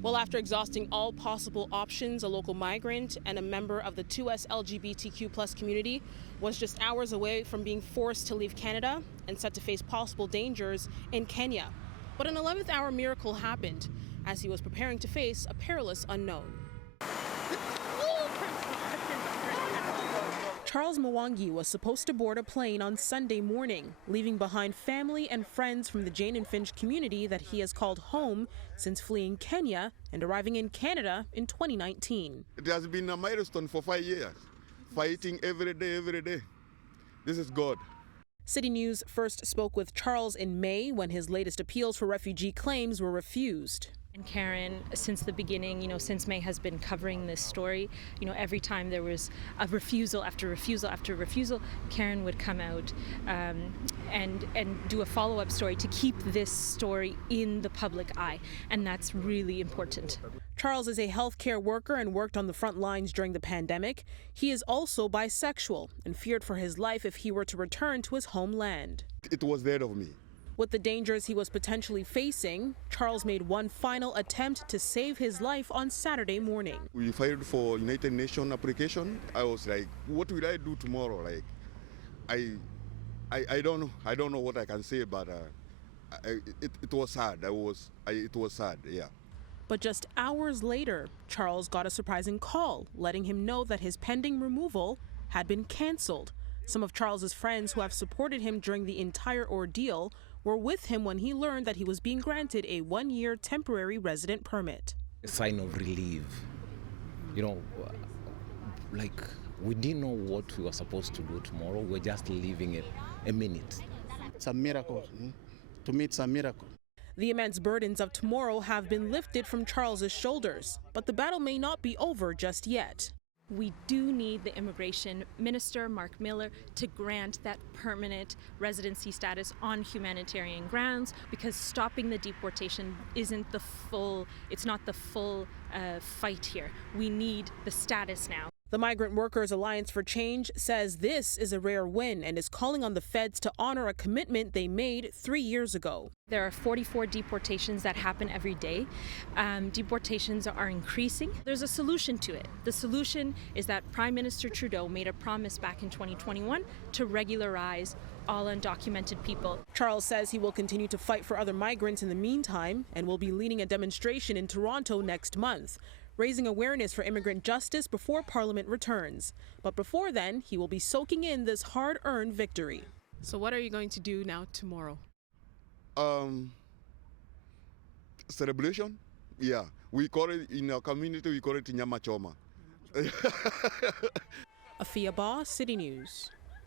Well, after exhausting all possible options, a local migrant and a member of the 2S LGBTQ+ community was just hours away from being forced to leave Canada and set to face possible dangers in Kenya. But an 11th hour miracle happened as he was preparing to face a perilous unknown. Charles Mwangi was supposed to board a plane on Sunday morning, leaving behind family and friends from the Jane and Finch community that he has called home since fleeing Kenya and arriving in Canada in 2019. It has been a milestone for 5 years, fighting every day, every day. This is God. CityNews first spoke with Charles in May when his latest appeals for refugee claims were refused. And Karen, since the beginning, since May has been covering this story, every time there was a refusal after refusal after refusal, Karen would come out and do a follow-up story to keep this story in the public eye. And that's really important. Charles is a healthcare worker and worked on the front lines during the pandemic. He is also bisexual and feared for his life if he were to return to his homeland. It was dead of me. With the dangers he was potentially facing, Charles made one final attempt to save his life on Saturday morning. We filed for United Nations application. I was like, what will I do tomorrow? Like, I don't know. I don't know what I can say, but it was sad. It was sad, yeah. But just hours later, Charles got a surprising call, letting him know that his pending removal had been canceled. Some of Charles's friends who have supported him during the entire ordeal were with him when he learned that he was being granted a 1-year temporary resident permit. A sign of relief. Like we didn't know what we were supposed to do tomorrow. We're just living it a minute. It's a miracle. To me, it's a miracle. The immense burdens of tomorrow have been lifted from Charles's shoulders, but the battle may not be over just yet. We do need the immigration minister, Mark Miller, to grant that permanent residency status on humanitarian grounds, because stopping the deportation isn't the full, it's not the full fight here. We need the status now. The Migrant Workers Alliance for Change says this is a rare win and is calling on the feds to honor a commitment they made 3 years ago. There are 44 deportations that happen every day. Deportations are increasing. There's a solution to it. The solution is that Prime Minister Trudeau made a promise back in 2021 to regularize all undocumented people. Charles says he will continue to fight for other migrants in the meantime and will be leading a demonstration in Toronto next month, raising awareness for immigrant justice before Parliament returns. But before then, he will be soaking in this hard-earned victory. So what are you going to do now tomorrow? Celebration? Yeah. We call it, in our community, we call it Nyama Choma. Afua Baah, CityNews.